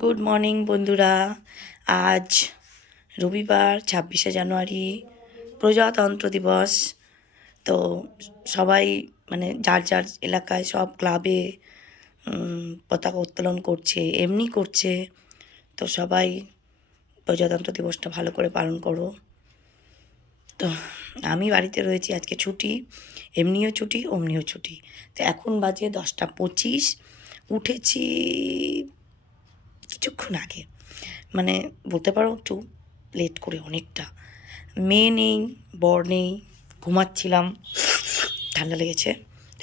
Good morning বন্ধুরা। আজ রবিবার, ছাব্বিশে জানুয়ারি, প্রজাতন্ত্র দিবস। তো সবাই মানে যার যার এলাকায় সব ক্লাবে পতাকা উত্তোলন করছে, এমনি করছে। তো সবাই প্রজাতন্ত্র দিবসটা ভালো করে পালন করো। তো আমি বাড়িতে রয়েছি, আজকে ছুটি। এমনিও ছুটি, অমনিও ছুটি। তো এখন বাজে দশটা পঁচিশ। উঠেছি কিছুক্ষণ আগে। মানে বলতে পারো একটু লেট করে অনেকটা। মেয়ে নেই, বর নেই, ঘুমাচ্ছিলাম, ঠান্ডা লেগেছে।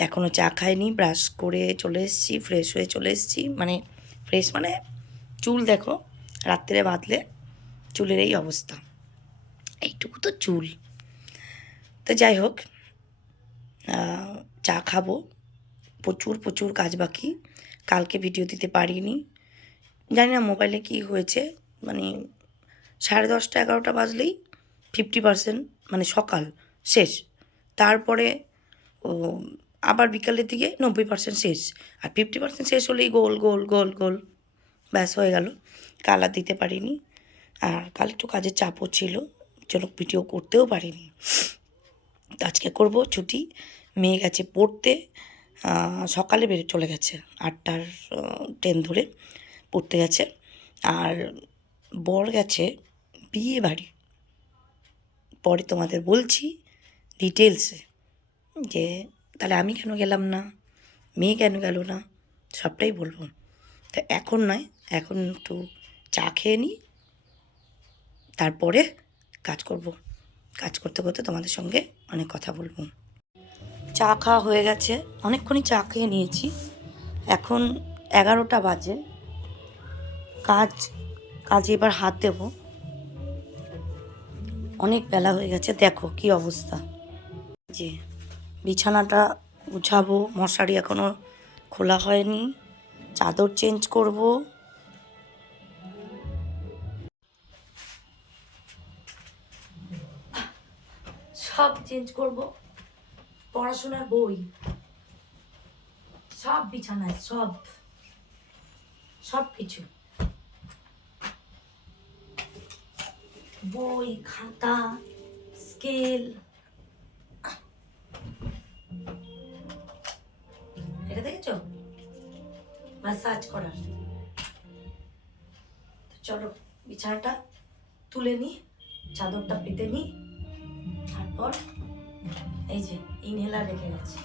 এখনও চা খাইনি ব্রাশ করে চলে এসেছি ফ্রেশ হয়ে চলে এসেছি। মানে ফ্রেশ মানে চুল দেখো, রাত্রে বাঁধলে চুলের এই অবস্থা। এইটুকু তো চুল। তো যাই হোক চা খাব। প্রচুর প্রচুর কাজ বাকি। কালকে ভিডিও দিতে পারিনি। জানি না মোবাইলে কি হয়েছে মানে সাড়ে দশটা এগারোটা বাজলেই ফিফটি পার্সেন্ট মানে সকাল, শেষ। তারপরে, ও, আবার বিকালের দিকে নব্বই পার্সেন্ট শেষ। আর ফিফটি পার্সেন্ট শেষ হলেই গোল গোল গোল গোল। ব্যাস, হয়ে গেল। কাল আর দিতে পারিনি। আর কাল একটু কাজের চাপও ছিল চলো ভিডিও করতেও পারিনি। তো আজকে করব ছুটি। মেয়ে গেছে পড়তে সকালে বেরিয়ে চলে গেছে আটটার ট্রেন ধরে। পড়তে গেছে। আর বর গেছে বিয়ে বাড়ি। পরে তোমাদের বলছি ডিটেলসে যে, তাহলে আমি কেন গেলাম না? মেয়ে কেন গেল না? সবটাই বলব। তো এখন নয়, এখন একটু চা খেয়ে নিই। তারপরে কাজ করব। কাজ করতে করতে তোমাদের সঙ্গে অনেক কথা বলব। চা খাওয়া হয়ে গেছে। অনেকক্ষণই চা খেয়ে নিয়েছি। এখন এগারোটা বাজে। কাজ, কাজে এবার হাত দেব। অনেক বেলা হয়ে গেছে, দেখো কি অবস্থা। যে বিছানাটা গুছাবো, মশারি এখনও খোলা হয়নি, চাদর চেঞ্জ করব। সব চেঞ্জ করব, পড়াশোনার বই, সব বিছানায়, সব সব কিছু। বই, খাতা, স্কেল। এটা দেখেছ? ম্যাসাজ করার। তো চলো, বিছানাটা তুলে নি, চাদরটা পেতে নি, তারপর এই যে ইনহেলার রেখে গেছি।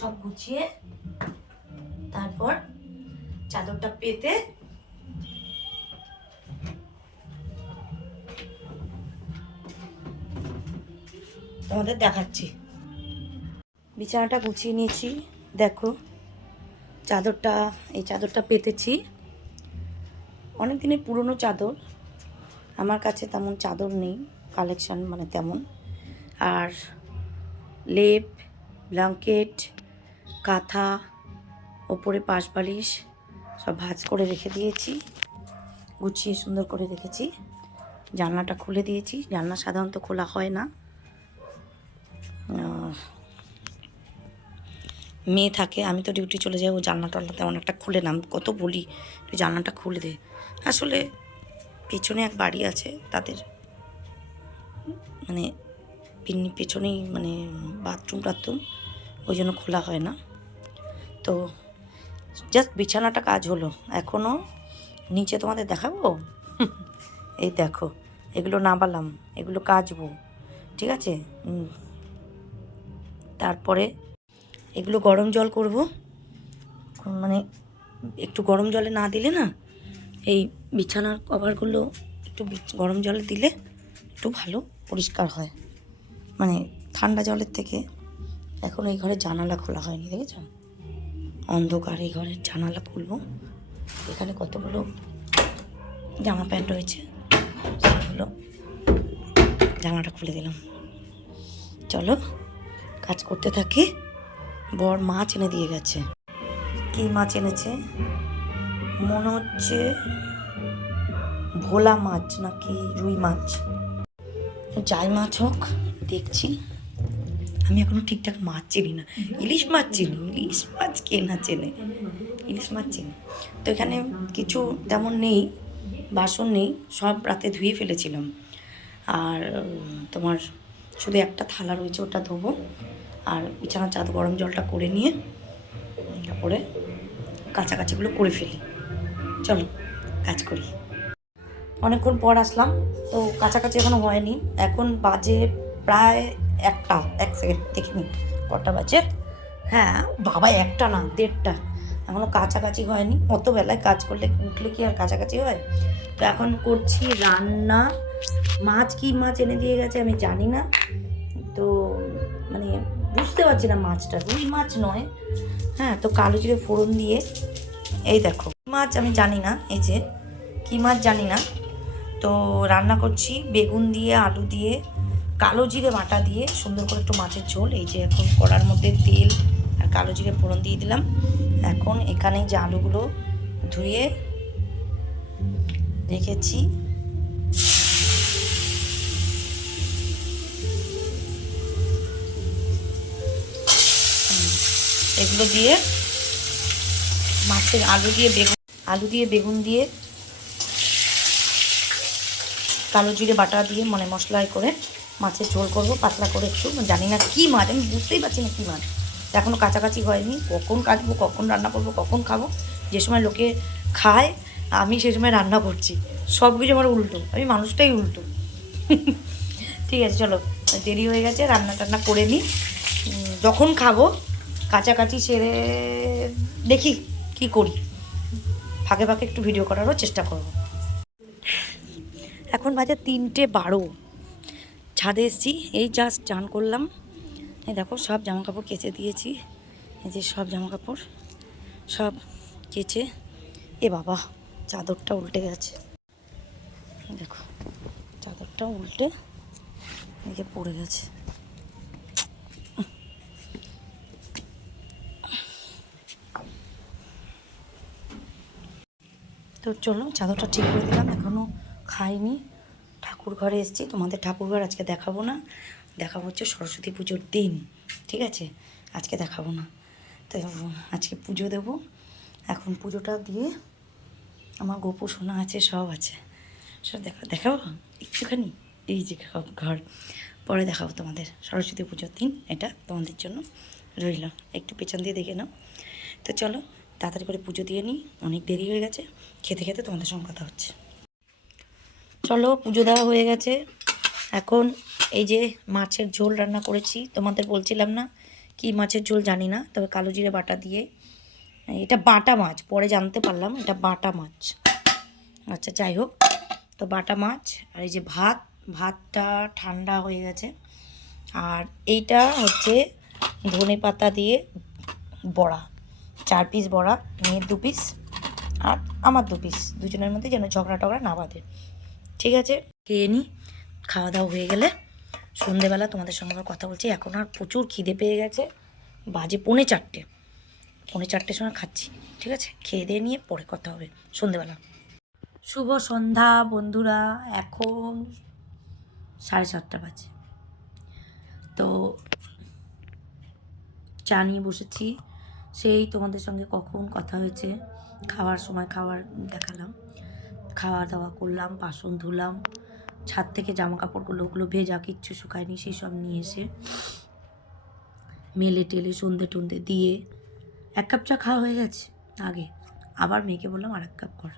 সব গুছিয়ে তারপর চাদরটা পেতে তোমাদের দেখাচ্ছি। বিছানাটা গুছিয়ে নিয়েছি, দেখো। চাদরটা, এই চাদরটা পেতেছি। অনেক দিনের পুরনো চাদর, আমার কাছে তেমন চাদর নেই কালেকশন মানে তেমন। আর লেপ ব্ল্যাঙ্কেট কাঁথা, ওপরে পাশ বালিশ সব ভাঁজ করে রেখে দিয়েছি, গুছিয়ে সুন্দর করে রেখেছি। জানলাটা খুলে দিয়েছি, জানলা সাধারণত খোলা হয় না। মেয়ে থাকে, আমি তো ডিউটি চলে যাই, ও জানলা টাল্লা তেমন একটা খুলে না কত বলি, তুই জানলাটা খুলে দে। আসলে পেছনে এক বাড়ি আছে, তাদের মানে পেছনেই মানে বাথরুম টাথরুম ওই জন্য খোলা হয় না। তো জাস্ট বিছানাটা কাজ হলো এখনও নিচে তোমাদের দেখাবো? এই দেখো, এগুলো নাবালাম এগুলো কাচবো, ঠিক আছে? তারপরে এগুলো গরম জল করব। মানে একটু গরম জলে না দিলে না, এই বিছানার কভারগুলো একটু গরম জলে দিলে একটু ভালো, পরিষ্কার হয়। মানে ঠান্ডা জলের থেকে এখন এই ঘরের জানালা খোলা হয়নি, দেখেছ? অন্ধকার এই ঘরের জানালা খুলবো। এখানে কতগুলো জামা প্যান্ট রয়েছে, সেগুলো জানালাটা খুলে দিলাম। চলো, কাজ করতে থাকি। বর মাছ এনে দিয়ে গেছে। কি মাছ এনেছে? মনে হচ্ছে ভোলা মাছ নাকি রুই মাছ। যাই মাছ হোক দেখছি। আমি এখনও ঠিকঠাক মাছ চিনি না। ইলিশ মাছ চিনি ইলিশ মাছ কে না চেনে? ইলিশ মাছ চিনি। তো এখানে কিছু তেমন নেই বাসন নেই সব রাতে ধুয়ে ফেলেছিলাম। আর তোমার শুধু একটা থালা রয়েছে ওটা ধোবো। আর বিছানার চাঁদ গরম জলটা করে নিয়ে তারপরে কাছাকাছিগুলো করে ফেলি। চলো, কাজ করি। অনেকক্ষণ পর আসলাম, তো কাছাকাছি এখনও হয়নি। এখন বাজে প্রায় একটা, এক সেকেন্ড দেখিনি কটা বাজে? হ্যাঁ বাবা, একটা না, দেড়টা। এখনও কাছাকাছি হয়নি অত বেলায় কাজ করলে উঠলে কি আর কাছাকাছি হয়? তো এখন করছি রান্না। মাছ কি মাছ এনে দিয়ে গেছে আমি জানি না। তো মানে বুঝতে পারছি না মাছটা, রুই মাছ নয়। হ্যাঁ তো কালো জিরে ফোড়ন দিয়ে, এই দেখো মাছ আমি জানি না, এই যে, কি মাছ জানি না। তো রান্না করছি বেগুন দিয়ে, আলু দিয়ে, কালো জিরে বাটা দিয়ে, সুন্দর করে একটু মাছের ঝোল, এই যে এখন কড়ার মধ্যে তেল আর কালো জিরে ফোড়ন দিয়ে দিলাম। এখন এখানে যে আলুগুলো ধুয়ে রেখেছি এগুলো দিয়ে মাছের আলু দিয়ে বেগুন, আলু দিয়ে বেগুন দিয়ে কালো জিরে বাটা দিয়ে মানে মশলায় করে মাছের ঝোল করব, পাতলা করে একটু জানি না কী মাছ, আমি বুঝতেই পারছি না কী মাছ। এখনও কাছাকাছি হয়নি, কখন কাটবো, কখন রান্না করব, কখন খাব, যে সময় লোকে খায়, আমি সেই সময় রান্না করছি। সব কিছু আমার উল্টো, আমি মানুষটাই উল্টো। ঠিক আছে, চলো, দেরি হয়ে গেছে, রান্না টান্না করে নিই। যখন খাব কাছাকাছি সেরে দেখি কি করি। ফাঁকে ফাঁকে একটু ভিডিও করারও চেষ্টা করব। এখন বাজে তিনটে বারো। ছাদে এসেছি, এই জাস্ট চান করলাম। এই দেখো, সব জামা কাপড় কেচে দিয়েছি। এই যে সব জামা কাপড় সব কেচে, এ বাবা, চাদরটা উল্টে গেছে। দেখো, চাদরটা উল্টে এদিকে পড়ে গেছে। তো চলো, চাদরটা ঠিক করে দিলাম এখনও খাইনি। ঠাকুর ঘরে এসেছি, তোমাদের ঠাকুর ঘর আজকে দেখাবো না। দেখাবো হচ্ছে সরস্বতী পুজোর দিন, ঠিক আছে? আজকে দেখাবো না। তো আজকে পুজো দেব। এখন পুজোটা দিয়ে আমার গোপু, সোনা আছে, সব আছে। সব দেখা দেখাবো? একটুখানি, এই যে ঘর। পরে দেখাবো তোমাদের সরস্বতী পুজোর দিন, এটা তোমাদের জন্য রইল। একটু পেছন দিয়ে দেখে নাও। তো চলো তাড়াতাড়ি করে পুজো দিয়ে নিই, অনেক দেরি হয়ে গেছে, খেতে খেতে তোমাদের সঙ্গে কথা হচ্ছে। চলো, পুজো দেওয়া হয়ে গেছে। এখন এই যে মাছের ঝোল রান্না করেছি, তোমাদের বলছিলাম না কি মাছের ঝোল জানি না, তবে কালো জিরে বাটা দিয়ে। এটা বাটা মাছ, পরে জানতে পারলাম এটা বাটা মাছ। আচ্ছা যাই হোক, তো বাটা মাছ, আর এই যে ভাত, ভাতটা ঠান্ডা হয়ে গেছে। আর এইটা হচ্ছে ধনে পাতা দিয়ে বড়া। চার পিস বড়া, মেয়ের দু পিস আর আমার দু পিস দুজনের মধ্যে যেন ঝগড়া টগড়া না বাঁধে। ঠিক আছে? খেয়ে নিই খাওয়া দাওয়া হয়ে গেলে সন্ধেবেলা তোমাদের সঙ্গে আবার কথা বলছি। এখন আর প্রচুর খিদে পেয়ে গেছে। বাজে পৌনে চারটে। পৌনে চারটের সময় খাচ্ছি। ঠিক আছে? খেয়ে দিয়ে নিয়ে পরে কথা হবে। সন্ধেবেলা। শুভ সন্ধ্যা বন্ধুরা। এখন সাড়ে সাতটা বাজে। তো চা নিয়ে বসেছি। সেই তোমাদের সঙ্গে কখন কথা হয়েছে? খাওয়ার সময় খাওয়ার দেখালাম। খাওয়া দাওয়া করলাম, বাসন ধুলাম, ছাদ থেকে জামা কাপড়গুলো ওগুলো ভেজা, কিচ্ছু শুকায়নি, সেই সব নিয়ে এসে মেলে টেলে সন্ধে টন্ধে দিয়ে এক কাপ চা খাওয়া হয়ে গেছে আগে। আবার মেয়েকে বললাম আর এক কাপ কর।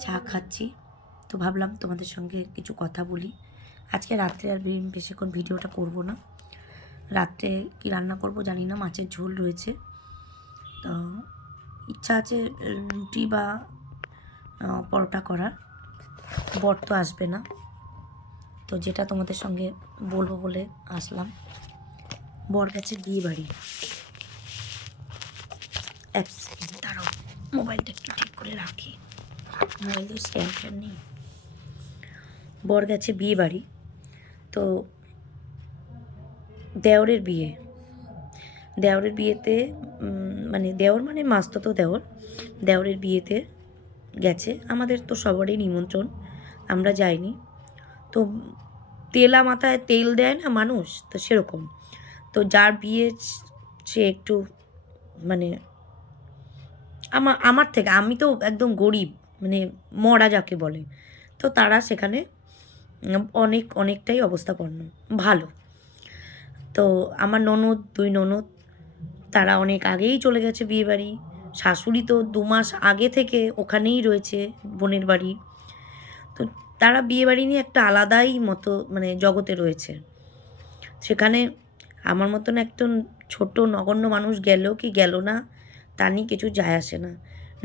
চা খাচ্ছি। তো ভাবলাম তোমাদের সঙ্গে কিছু কথা বলি। আজকে রাত্রে আর বেশিক্ষণ ভিডিওটা করব না। রাত্রে কি রান্না করব জানি না, মাছের ঝোল রয়েছে। তো ইচ্ছা আছে রুটি বা পরোটা করার। বর তো আসবে না। তো যেটা তোমাদের সঙ্গে বলব বলে আসলাম। বর গেছে বিয়ে বাড়ি। দাঁড়াও, মোবাইলটা একটু ঠিক করে রাখি। মোবাইল তো স্ট্যান্ড নেই। বর গেছে বিয়ে বাড়ি। তো দেওরের বিয়ে। দেওরের বিয়েতে মানে দেওর মানে মাস্ত তো দেওর। দেওরের বিয়েতে গেছে। আমাদের তো সবারই নিমন্ত্রণ। আমরা যাইনি। তো তেলা মাথায় তেল দেয় না মানুষ? তো সেরকম। তো যার বিয়ে সে একটু মানে আমার আমার থেকে, আমি তো একদম গরিব মানে মরা যাকে বলে। তো তারা সেখানে অনেক, অনেকটাই অবস্থাপন্ন। ভালো। তো আমার ননদ, দুই ননদ, তারা অনেক আগেই চলে গেছে বিয়ে বাড়ি শাশুড়ি তো দু মাস আগে থেকে ওখানেই রয়েছে বোনের বাড়ি। তো তারা বিয়ে বাড়ি নিয়ে একটা আলাদাই মতো মানে জগতে রয়েছে। সেখানে আমার মতন একজন ছোট নগণ্য মানুষ গেল কি গেল না, তা নিয়ে কিছু যায় আসে না।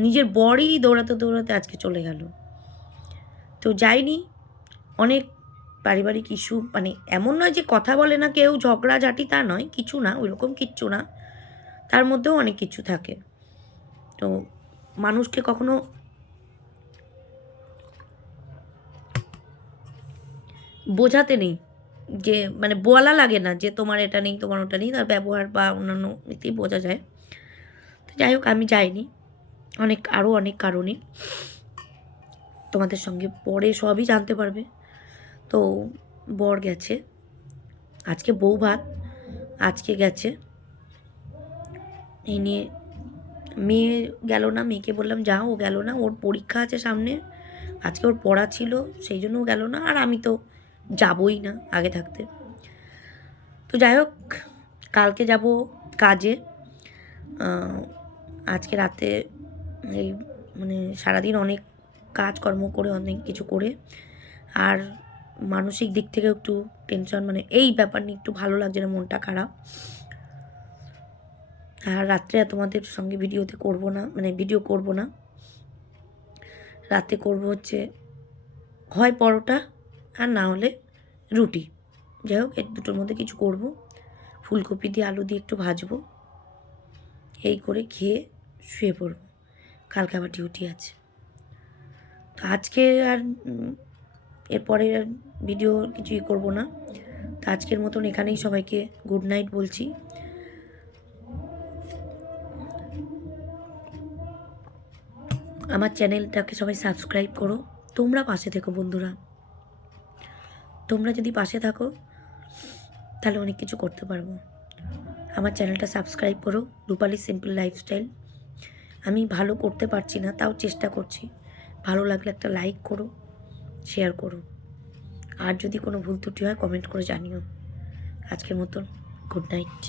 নিজের বরই দৌড়াতে দৌড়াতে আজকে চলে গেল। তো যাইনি, অনেক পারিবারিক ইস্যু মানে এমন নয় যে কথা বলে না কেউ, ঝগড়াঝাটি তা নয়, কিছু না, ওইরকম কিচ্ছু না। তার মধ্যেও অনেক কিছু থাকে। তো মানুষকে কখনো বোঝাতে নেই, যে মানে বলা লাগে না যে তোমার এটা নেই, তোমার ওটা নেই, তার ব্যবহার বা অন্যান্য ইতেই বোঝা যায়। তো যাই হোক, আমি যাইনি। অনেক আরও অনেক কারণে। তোমাদের সঙ্গে পরে সবই জানতে পারবে। তো বর গেছে। আজকে বউ ভাত, আজকে গেছে। এই নিয়ে মেয়ে গেল না, মেয়েকে বললাম যাও ও গেল না, ওর পরীক্ষা আছে সামনে। আজকে ওর পড়া ছিল, সেই জন্য ও গেল না, আর আমি তো যাবই না আগে থাকতে। তো যাই হোক, কালকে যাব কাজে। আজকে রাতে এই মানে সারাদিন অনেক কাজকর্ম করে, অনেক কিছু করে। আর মানসিক দিক থেকে একটু টেনশন মানে এই ব্যাপার নিয়ে একটু ভালো লাগছে না, মনটা খারাপ। আর রাত্রে তোমাদের সঙ্গে ভিডিওতে করব না মানে ভিডিও করব না। রাতে করব হচ্ছে হয় পরোটা আর না হলে রুটি। যাই হোক, এর দুটোর মধ্যে কিছু করব। ফুলকপি দিয়ে আলু দিয়ে একটু ভাজবো। এই করে খেয়ে শুয়ে পড়ব। কালকে আবার ডিউটি আছে। তো আজকে আর এরপরে ভিডিও কিছুই করব না। তো আজকের মতন এখানেই সবাইকে গুড নাইট বলছি। আমার চ্যানেলটাকে সবাই সাবস্ক্রাইব করো। তোমরা পাশে থেকো বন্ধুরা। তোমরা যদি পাশে থাকো, তাহলে অনেক কিছু করতে পারব। আমার চ্যানেলটা সাবস্ক্রাইব করো রূপালি সিম্পল লাইফস্টাইল আমি ভালো করতে পারছি না, তাও চেষ্টা করছি। ভালো লাগলে একটা লাইক করো শেয়ার করো। আর যদি কোনো ভুল ত্রুটি হয় কমেন্ট করে জানিও। আজকের মতন গুড নাইট